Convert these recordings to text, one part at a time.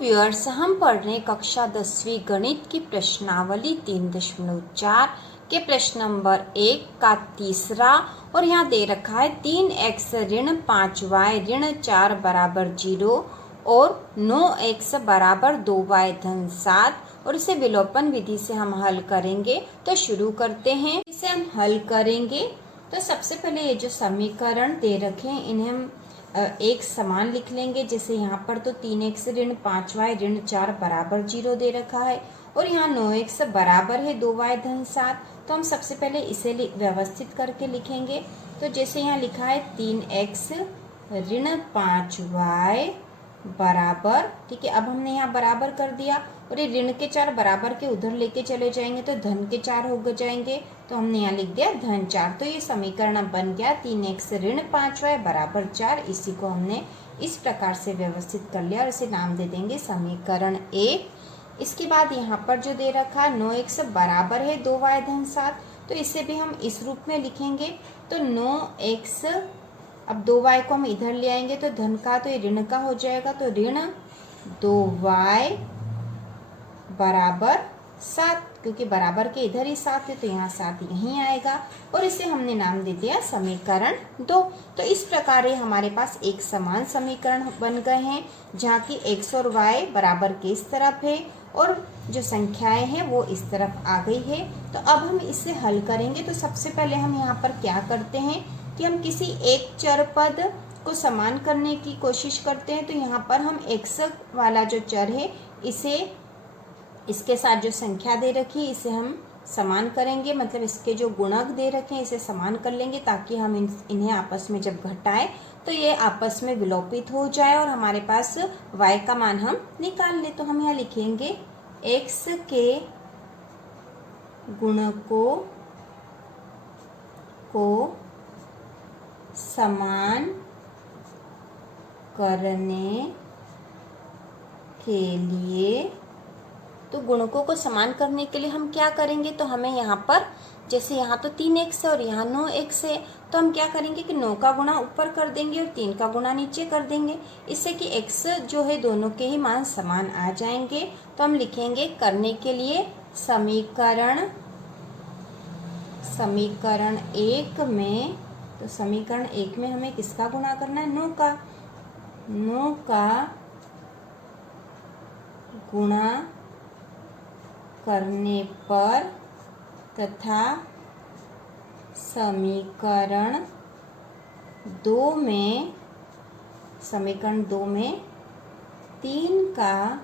Viewers, हम पढ़ रहे कक्षा 10वीं गणित की प्रश्नावली 3.4 के प्रश्न नंबर 1 का तीसरा। और यहाँ दे रखा है 3x ऋण 5y ऋण 4 बराबर 0 और 9x बराबर 2y धन 7। और इसे विलोपन विधि से हम हल करेंगे। तो शुरू करते हैं, इसे हम हल करेंगे। तो सबसे पहले ये जो समीकरण दे रखे हैं इन्हें हम एक समान लिख लेंगे। जैसे यहाँ पर तो 3x ऋण 5y ऋण 4 बराबर 0 दे रखा है और यहाँ 9x बराबर है 2y धन 7। तो हम सबसे पहले इसे व्यवस्थित करके लिखेंगे। तो जैसे यहाँ लिखा है 3x ऋण 5y बराबर, ठीक है। अब हमने यहाँ बराबर कर दिया और ये ऋण के 4 बराबर के उधर लेके चले जाएंगे तो धन के 4 हो जाएंगे। तो हमने यहाँ लिख दिया धन 4। तो ये समीकरण बन गया 3x ऋण 5y बराबर 4। इसी को हमने इस प्रकार से व्यवस्थित कर लिया और इसे नाम दे देंगे समीकरण 1। इसके बाद यहाँ पर जो दे रखा है 9x बराबर है 2y धन 7। तो इसे भी हम इस रूप में लिखेंगे। तो 9x, अब 2y को हम इधर ले आएंगे तो धन का तो ये ऋण का हो जाएगा। तो ऋण 2y बराबर 7, क्योंकि बराबर के इधर ही 7 है तो यहाँ 7 यहीं आएगा। और इसे हमने नाम दे दिया समीकरण 2। तो इस प्रकार ये हमारे पास एक समान समीकरण बन गए हैं, जहाँ की x और y बराबर के इस तरफ है और जो संख्याएं हैं वो इस तरफ आ गई है। तो अब हम इसे हल करेंगे। तो सबसे पहले हम यहाँ पर क्या करते हैं कि हम किसी एक चर पद को समान करने की कोशिश करते हैं। तो यहाँ पर हम x वाला जो चर है इसे इसके साथ जो संख्या दे रखी है इसे हम समान करेंगे, मतलब इसके जो गुणक दे रखे हैं इसे समान कर लेंगे, ताकि हम इन्हें आपस में जब घटाएं तो ये आपस में विलोपित हो जाए और हमारे पास y का मान हम निकाल लें। तो हम यहाँ लिखेंगे x के गुणकों को समान करने के लिए, तो गुणकों को समान करने के लिए हम क्या करेंगे, तो हमें यहाँ पर जैसे यहाँ तो 3x है और यहाँ 9x है, तो हम क्या करेंगे कि 9 का गुणा ऊपर कर देंगे और 3 का गुणा नीचे कर देंगे, इससे कि x जो है दोनों के ही मान समान आ जाएंगे। तो हम लिखेंगे करने के लिए समीकरण 1 में, तो समीकरण 1 में हमें किसका गुणा करना है, 9 का गुणा करने पर तथा समीकरण 2 में 3 का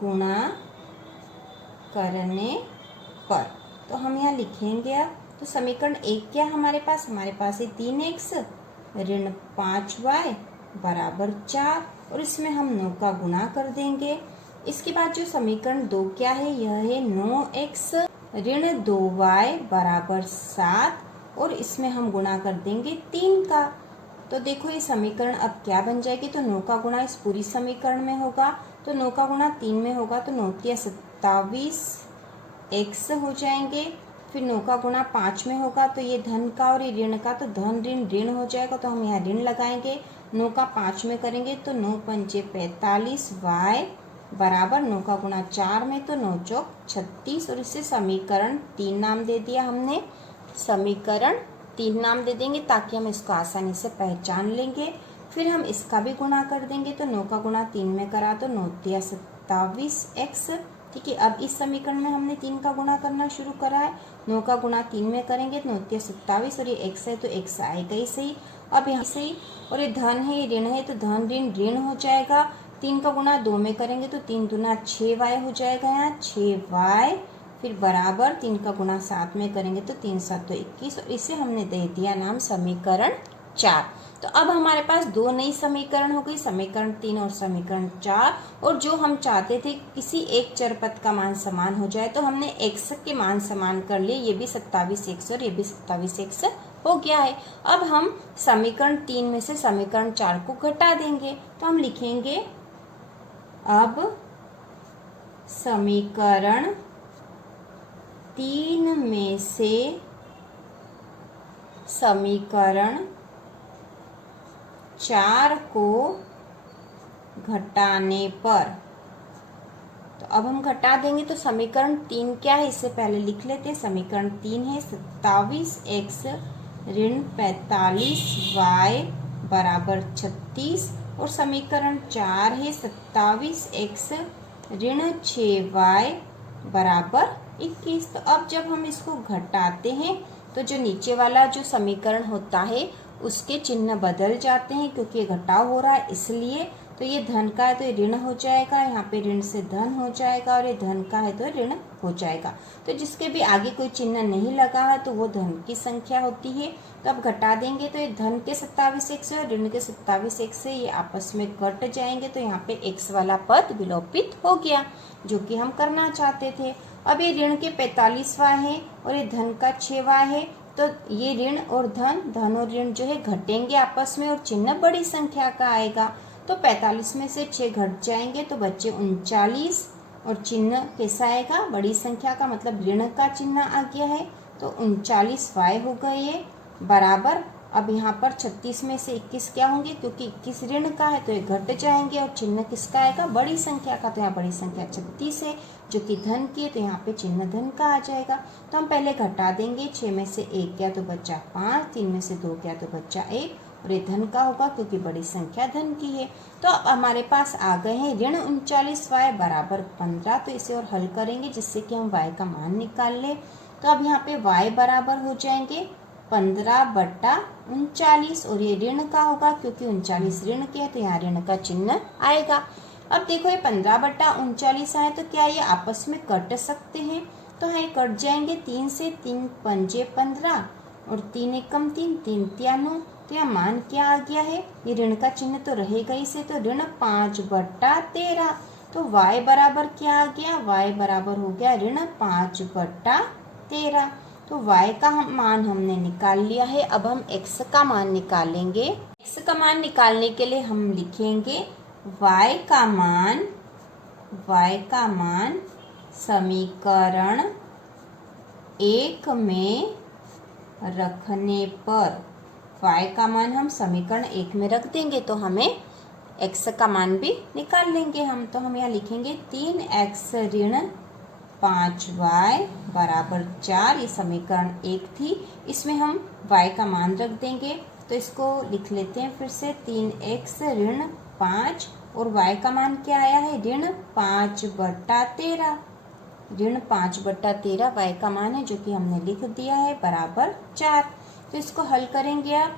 गुणा करने पर। तो हम यहाँ लिखेंगे अब, तो समीकरण 1 क्या हमारे पास है 3x ऋण 5y बराबर 4 और इसमें हम 9 का गुणा कर देंगे। इसके बाद जो समीकरण 2 क्या है, यह है 9x ऋण 2y बराबर 7 और इसमें हम गुणा कर देंगे 3 का। तो देखो ये समीकरण अब क्या बन जाएगी, तो 9 का गुणा इस पूरी समीकरण में होगा, तो 9 का गुणा 3 में होगा, तो 9 × 27 x हो जाएंगे। फिर 9 का गुणा 5 में होगा, तो ये धन का और ये ऋण का, तो धन ऋण ऋण हो जाएगा, तो हम यहाँ ऋण लगाएंगे। 9 का 5 में करेंगे तो 9 × 5 = 45 y बराबर 9 का गुणा 4 में, तो 9 × 4 = 36 और इसे समीकरण 3 नाम दे दिया हमने। समीकरण 3 नाम दे देंगे ताकि हम इसको आसानी से पहचान लेंगे। फिर हम इसका भी गुणा कर देंगे, तो 9 का गुणा 3 में करा तो 9 × 27 x, ठीक है। अब इस समीकरण में हमने 3 का गुणा करना शुरू करा है, 9 का गुणा 3 में करेंगे तो 9 × 27 और ये x है तो x आएगा ही सही। अब यहाँ से और ये धन है ये ऋण है तो धन ऋण ऋण हो जाएगा। 3 का गुणा 2 में करेंगे तो 3 दूना 6y हो जाएगा, यहाँ 6y। फिर बराबर 3 का गुणा 7 में करेंगे तो 3 × 7 = 21 और इसे हमने दे दिया नाम समीकरण 4। तो अब हमारे पास 2 नई समीकरण हो गई, समीकरण 3 और समीकरण 4। और जो हम चाहते थे किसी एक चर पद का मान समान हो जाए, तो हमने x के मान समान कर लिए, ये भी 27x और ये भी 27x हो गया है। अब हम समीकरण 3 में से समीकरण 4 को घटा देंगे, तो हम लिखेंगे अब समीकरण 3 में से समीकरण 4 को घटाने पर तो अब हम घटा देंगे तो समीकरण 3 क्या है, इससे पहले लिख लेते हैं। समीकरण 3 है 27x ऋण 45y बराबर 36 और समीकरण 4 है 27x ऋण 6y बराबर 21। तो अब जब हम इसको घटाते हैं तो जो नीचे वाला जो समीकरण होता है उसके चिन्ह बदल जाते हैं, क्योंकि ये घटाव हो रहा है इसलिए। तो ये धन का है तो ये ऋण हो जाएगा, यहाँ पे ऋण से धन हो जाएगा, और ये धन का है तो ऋण हो जाएगा। तो जिसके भी आगे कोई चिन्ह नहीं लगा है तो वो धन की संख्या होती है। तो अब घटा देंगे तो ये धन के 27x और ऋण के 27x से ये आपस में कट जाएंगे, तो यहाँ पे x वाला पद विलोपित हो गया, जो कि हम करना चाहते थे। अब ये ऋण के 45y है और ये धन का 6y है, तो ये ऋण और धन और ऋण जो है घटेंगे आपस में और चिन्ह बड़ी संख्या का आएगा। तो 45 में से 6 घट जाएंगे तो बच्चे 39, और चिन्ह कैसा आएगा, बड़ी संख्या का, मतलब ऋण का चिन्ह आ गया है। तो 39y हो गए ये बराबर। अब यहाँ पर 36 में से 21 क्या होंगे, क्योंकि 21 ऋण का है तो ये घट जाएंगे, और चिन्ह किसका आएगा, बड़ी संख्या का। तो यहाँ बड़ी संख्या 36 है जो कि धन की है, तो यहाँ पे चिन्ह धन का आ जाएगा। तो हम पहले घटा देंगे, 6 में से 1 गया तो बच्चा 5, 3 में से 2 गया तो बच्चा 1, और ये धन का होगा क्योंकि बड़ी संख्या धन की है। तो अब हमारे पास आ गए हैं ऋण 39y बराबर 15। तो इसे और हल करेंगे जिससे कि हम y का मान निकाल लें। तो अब यहाँ पे y बराबर हो जाएंगे 15/39, और ये ऋण का होगा क्योंकि 39 ऋण के है तो यहाँ ऋण का चिन्ह आएगा। अब देखो ये 15/39 आए तो क्या ये आपस में कट सकते हैं, तो हाँ ये कट जाएंगे। 3 से 3 पंजे 15 और 3 एकम 3, 3 तिया 9। तो यह मान क्या आ गया है, ये ऋण का चिन्ह तो रहेगा ही से, तो ऋण 5/13। तो y बराबर क्या आ गया, y बराबर हो गया ऋण 5/13। तो y का मान हमने निकाल लिया है। अब हम x का मान निकालेंगे। x का मान निकालने के लिए हम लिखेंगे y का मान समीकरण 1 में रखने पर, y का मान हम समीकरण 1 में रख देंगे तो हमें x का मान भी निकाल लेंगे हम। तो हम यहाँ लिखेंगे 3x ऋण 5y बराबर 4, ये समीकरण 1 थी। इसमें हम y का मान रख देंगे, तो इसको लिख लेते हैं फिर से 3x ऋण 5, और y का मान क्या आया है, ऋण 5/13। ऋण 5/13 y का मान है जो कि हमने लिख दिया है बराबर 4। तो इसको हल करेंगे आप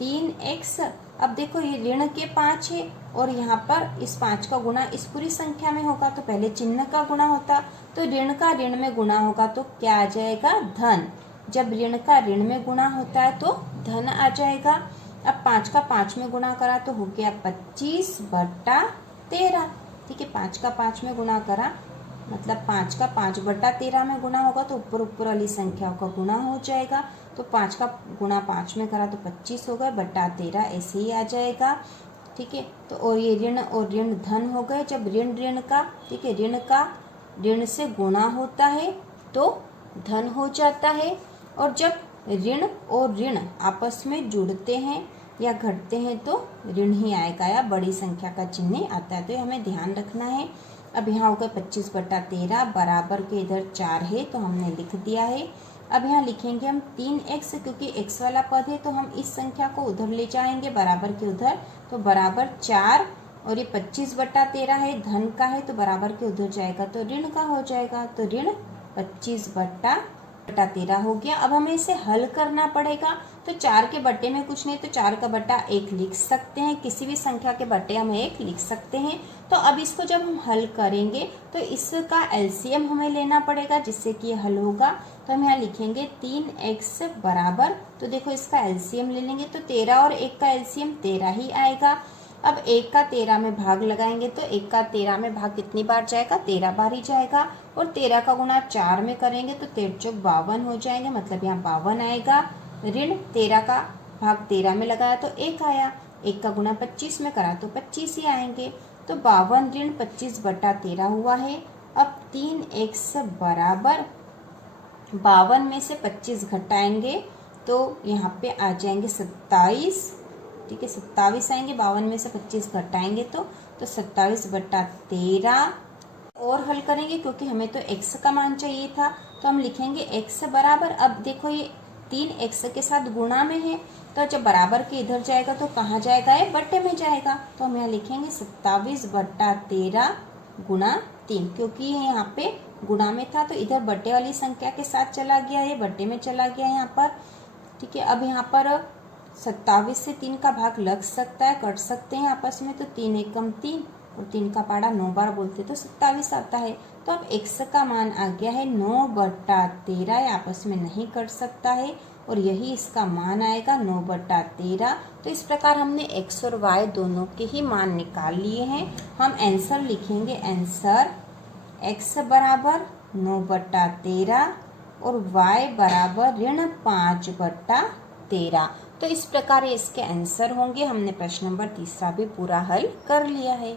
3x। अब देखो ये ऋण के 5 है और यहाँ पर इस 5 का गुणा इस पूरी संख्या में होगा, तो पहले चिन्ह का गुणा होता, तो ऋण का ऋण में गुणा होगा तो क्या आ जाएगा, धन। जब ऋण का ऋण में गुणा होता है तो धन आ जाएगा। अब 5 का 5 में गुणा करा तो हो गया 25/13। ठीक है, 5 का 5 में गुणा करा मतलब 5 का 5/13 में गुणा होगा तो ऊपर वाली संख्याओं का गुणा हो जाएगा। तो 5 का गुणा 5 में करा तो 25 हो गए, बटा 13 ऐसे ही आ जाएगा। ठीक है, तो और ये ऋण और ऋण धन हो गए। जब ऋण का, ठीक है, ऋण का ऋण से गुणा होता है तो धन हो जाता है, और जब ऋण और ऋण आपस में जुड़ते हैं या घटते हैं तो ऋण ही आएगा या बड़ी संख्या का चिन्ह आता है। तो ये हमें ध्यान रखना है। अब यहाँ हो गया 25/13 बराबर के इधर 4 है तो हमने लिख दिया है। अब यहाँ लिखेंगे हम 3x, क्योंकि x वाला पद है तो हम इस संख्या को उधर ले जाएंगे बराबर के उधर, तो बराबर 4, और ये 25/13 है, धन का है तो बराबर के उधर जाएगा तो ऋण का हो जाएगा, तो ऋण 25/13 हो गया। अब हमें इसे हल करना पड़ेगा, तो 4 के बट्टे में कुछ नहीं तो 4 का बट्टा 1 लिख सकते हैं, किसी भी संख्या के बट्टे हम 1 लिख सकते हैं। तो अब इसको जब हम हल करेंगे तो इसका एलसीएम हमें लेना पड़ेगा जिससे कि ये हल होगा। तो हम यहाँ लिखेंगे 3x बराबर, तो देखो इसका एलसीएम ले लेंगे तो 13 और 1 का एलसीएम 13 ही आएगा। अब 1 का 13 में भाग लगाएंगे तो 1 का 13 में भाग कितनी बार जाएगा, 13 बार ही जाएगा, और 13 का गुणा 4 में करेंगे तो 13 चौक 52 हो जाएंगे, मतलब यहाँ 52 आएगा। ऋण 13 का भाग 13 में लगाया तो 1 आया, 1 का गुणा 25 में करा तो 25 ही आएंगे, तो 52 ऋण 25/13 हुआ है। अब 3x बराबर 52 में से 25 घटाएंगे तो यहाँ पे आ जाएंगे 27। ठीक है, 27 आएंगे, 52 में से 25 घटाएंगे तो 27/13, और हल करेंगे क्योंकि हमें तो x का मान चाहिए था। तो हम लिखेंगे x बराबर, अब देखो ये 3x के साथ गुणा में है, तो जब बराबर के इधर जाएगा तो कहाँ जाएगा, ये बट्टे में जाएगा। तो हम यहाँ लिखेंगे 27/13 गुणा 3, क्योंकि ये यहाँ पे गुणा में था तो इधर बट्टे वाली संख्या के साथ चला गया, ये बट्टे में चला गया यहाँ पर। ठीक है, अब यहाँ पर 27 से 3 का भाग लग सकता है, कट सकते हैं आपस में, तो 3 एकम 3 और 3 का पाड़ा 9 बार बोलते तो 27 आता है। तो अब x का मान आ गया है 9/13, ये आपस में नहीं कट सकता है और यही इसका मान आएगा 9/13। तो इस प्रकार हमने x और y दोनों के ही मान निकाल लिए हैं। हम आंसर लिखेंगे, आंसर x बराबर 9/13 और y बराबर -5/13। तो इस प्रकार इसके आंसर होंगे। हमने प्रश्न नंबर 3 भी पूरा हल कर लिया है।